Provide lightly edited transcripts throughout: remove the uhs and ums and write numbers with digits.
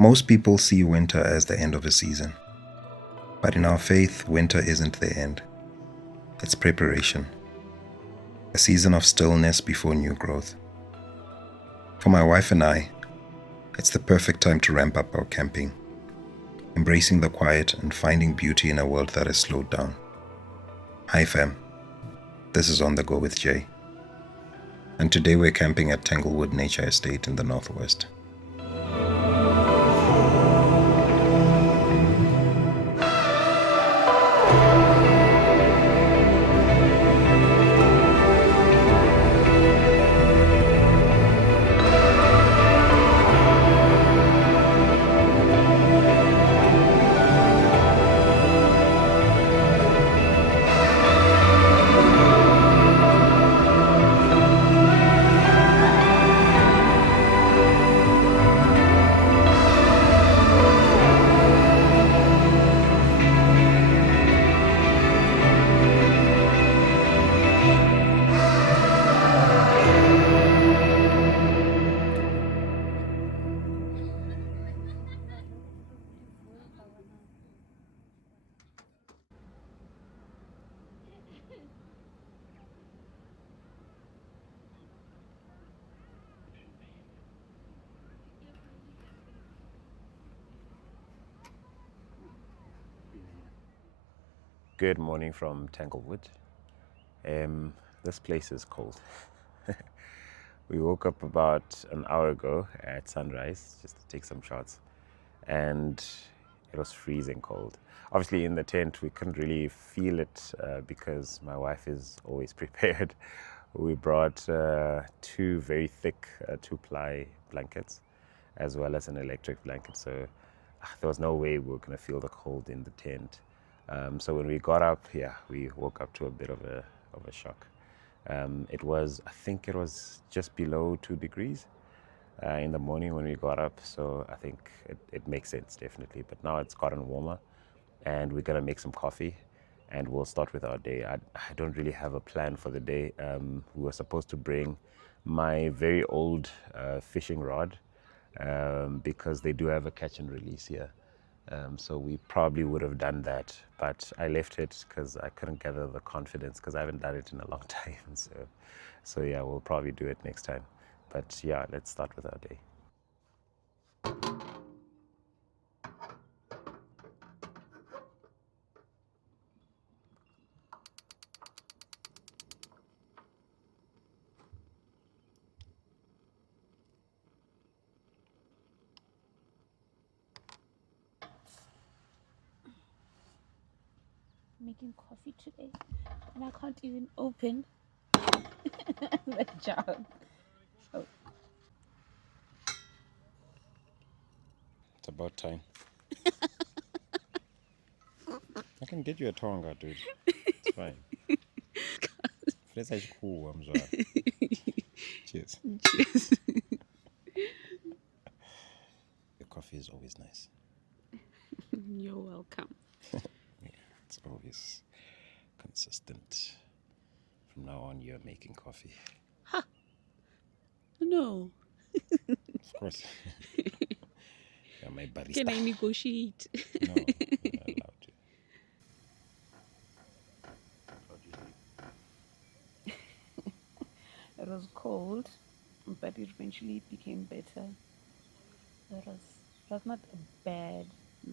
Most people see winter as the end of a season. But in our faith, winter isn't the end. It's preparation. A season of stillness before new growth. For my wife and I, it's the perfect time to ramp up our camping, embracing the quiet and finding beauty in a world that has slowed down. Hi fam, this is On The Go with Jay. And today we're camping at Tanglewood Nature Estate in the northwest. Good morning from Tanglewood. This place is cold. We woke up about an hour ago at sunrise just to take some shots, and it was freezing cold. Obviously in the tent we couldn't really feel it because my wife is always prepared. We brought two very thick 2-ply blankets as well as an electric blanket, so there was no way we were going to feel the cold in the tent. So when we got up, we woke up to a bit of a shock. I think it was just below 2 degrees in the morning when we got up. So I think it makes sense, definitely. But now it's gotten warmer and we're gonna make some coffee and we'll start with our day. I don't really have a plan for the day. We were supposed to bring my very old fishing rod because they do have a catch and release here. So we probably would have done that, but I left it because I couldn't gather the confidence because I haven't done it in a long time. So yeah, we'll probably do it next time. But yeah, let's start with our day. Making coffee today, and I can't even open the jug. Oh. It's about time. I can get you a tonga, dude. It's fine. That's cool. I'm sorry. Cheers. Cheers. Your coffee is always nice. You're welcome. It's always consistent. From now on, you're making coffee. Ha! No. Of course. You're my barista. Can I negotiate? No, you're not allowed to. How'd you sleep? It was cold, but eventually it became better. It was not a bad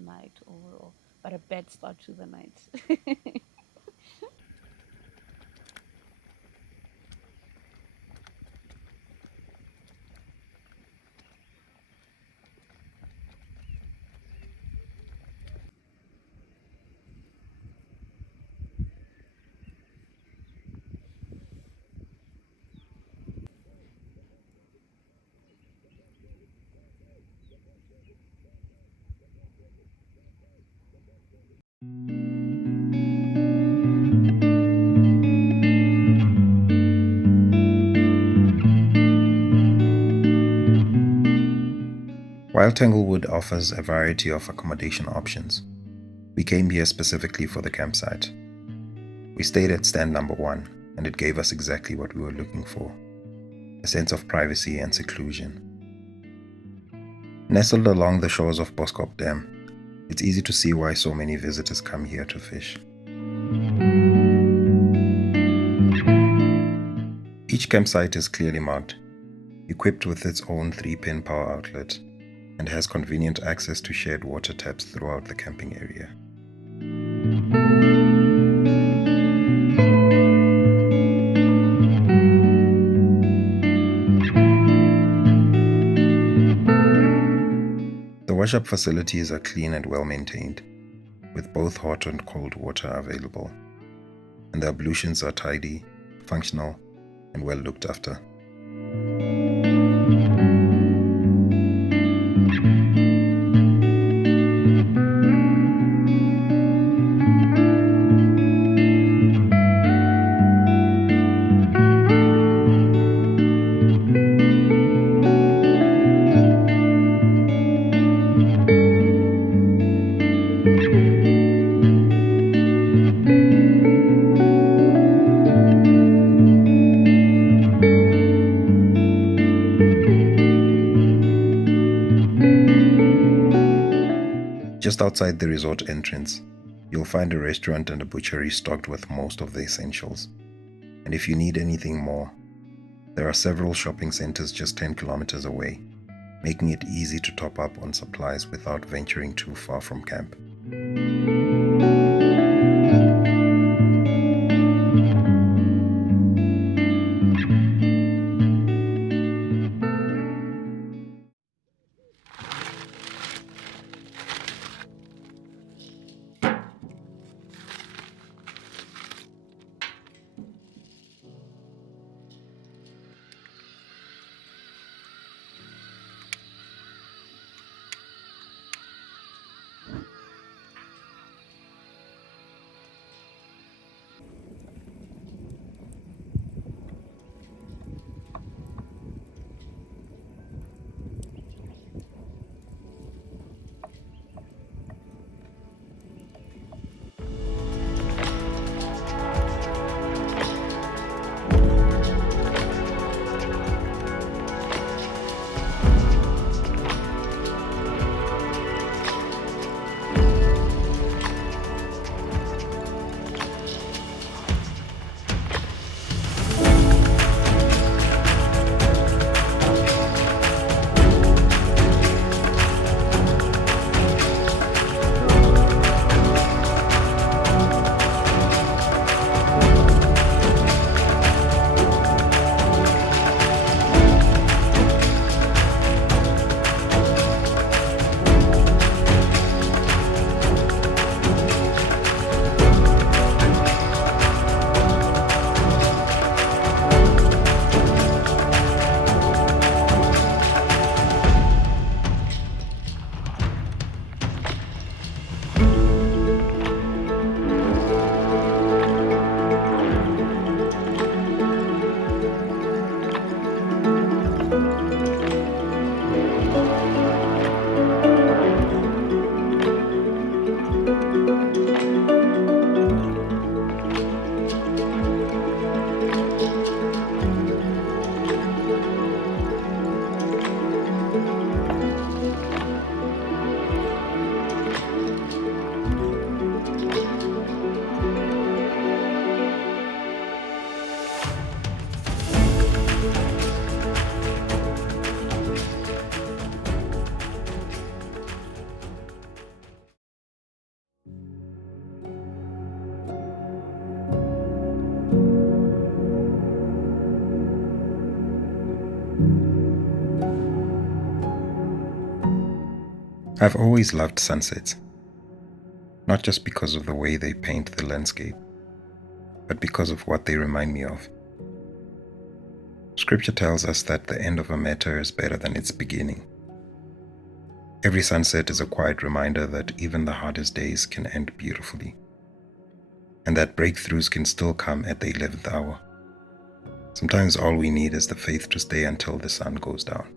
night overall, but a bad start to the night. While Tanglewood offers a variety of accommodation options, we came here specifically for the campsite. We stayed at stand number 1, and it gave us exactly what we were looking for: a sense of privacy and seclusion. Nestled along the shores of Boskop Dam, it's easy to see why so many visitors come here to fish. Each campsite is clearly marked, equipped with its own 3-pin power outlet, and has convenient access to shared water taps throughout the camping area. The wash-up facilities are clean and well maintained, with both hot and cold water available, and the ablutions are tidy, functional, and well looked after. Just outside the resort entrance, you'll find a restaurant and a butchery stocked with most of the essentials. And if you need anything more, there are several shopping centers just 10 kilometers away, making it easy to top up on supplies without venturing too far from camp. I've always loved sunsets, not just because of the way they paint the landscape, but because of what they remind me of. Scripture tells us that the end of a matter is better than its beginning. Every sunset is a quiet reminder that even the hardest days can end beautifully, and that breakthroughs can still come at the 11th hour. Sometimes all we need is the faith to stay until the sun goes down.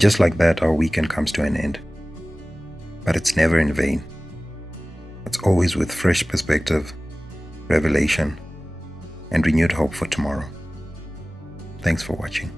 And just like that, our weekend comes to an end. But it's never in vain. It's always with fresh perspective, revelation, and renewed hope for tomorrow. Thanks for watching.